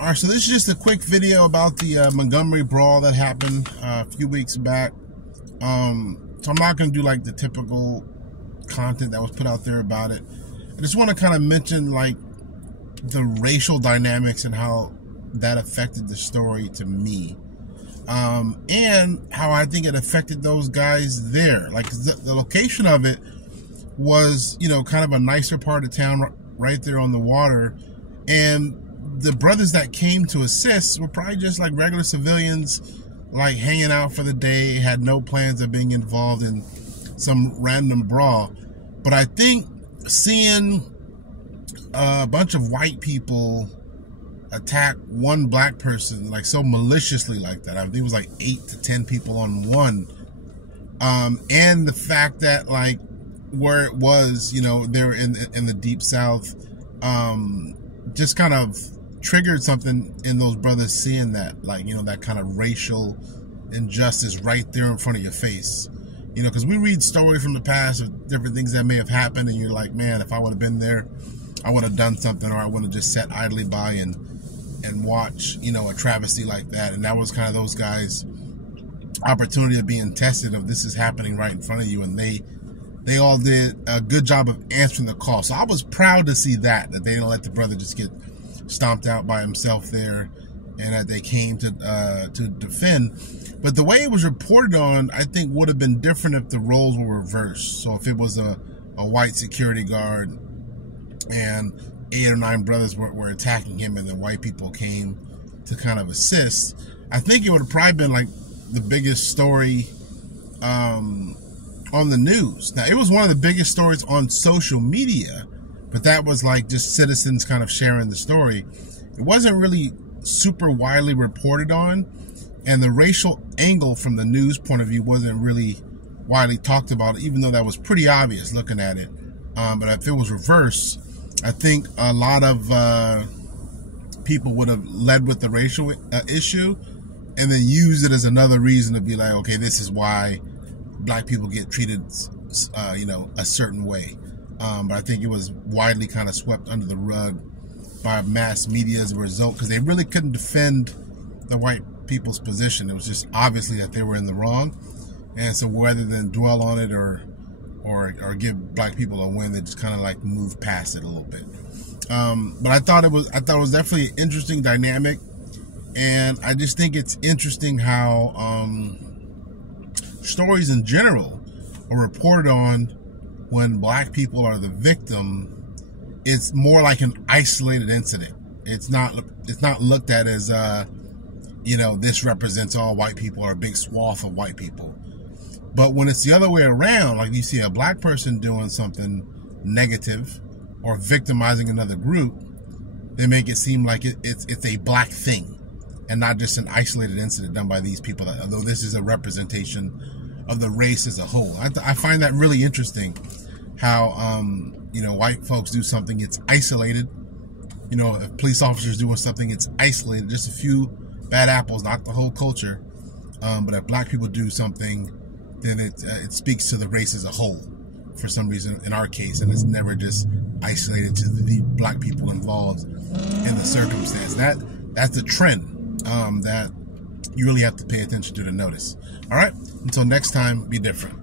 Alright, so this is just a quick video about the Montgomery Brawl that happened a few weeks back. So I'm not going to do like the typical content that was put out there about it. I just want to kind of mention like the racial dynamics and how that affected the story to me. And how I think it affected those guys there. Like the location of it was, you know, kind of a nicer part of town right there on the water. And the brothers that came to assist were probably just like regular civilians, like hanging out for the day, had no plans of being involved in some random brawl. But I think seeing a bunch of white people attack one black person like so maliciously like that, I think it was like 8 to 10 people on one, and the fact that like where it was, you know, they were in the deep south, just kind of triggered something in those brothers, seeing that, like, you know, that kind of racial injustice right there in front of your face. You know, because we read stories from the past of different things that may have happened, and you're like, man, if I would have been there, I would have done something, or I would have just sat idly by and watch, you know, a travesty like that. And that was kind of those guys' opportunity of being tested, of this is happening right in front of you, and they all did a good job of answering the call. So I was proud to see that they didn't let the brother just get stomped out by himself there, and that they came to defend. But the way it was reported on, I think, would have been different if the roles were reversed. So if it was a white security guard and 8 or 9 brothers were attacking him, and the white people came to kind of assist, I think it would have probably been like the biggest story on the news. Now, it was one of the biggest stories on social media, but that was like just citizens kind of sharing the story. It wasn't really super widely reported on, and the racial angle from the news point of view wasn't really widely talked about, even though that was pretty obvious looking at it. But if it was reversed, I think a lot of people would have led with the racial issue and then used it as another reason to be like, okay, this is why black people get treated, you know, a certain way. But I think it was widely kind of swept under the rug by mass media as a result, because they really couldn't defend the white people's position. It was just obviously that they were in the wrong, and so rather than dwell on it or give black people a win, they just kind of like moved past it a little bit. But I thought it was definitely an interesting dynamic, and I just think it's interesting how stories in general are reported on when black people are the victim. It's more like an isolated incident. It's not looked at as you know, this represents all white people or a big swath of white people. But when it's the other way around, like you see a black person doing something negative or victimizing another group, they make it seem like it's a black thing and not just an isolated incident done by these people, although this is a representation of the race as a whole. I find that really interesting, how you know, white folks do something, it's isolated. You know, if police officers doing something, it's isolated, just a few bad apples, not the whole culture. But if black people do something, then it speaks to the race as a whole for some reason in our case, and it's never just isolated to the black people involved in the circumstance. That's the trend that you really have to pay attention to notice. All right, until next time, be different.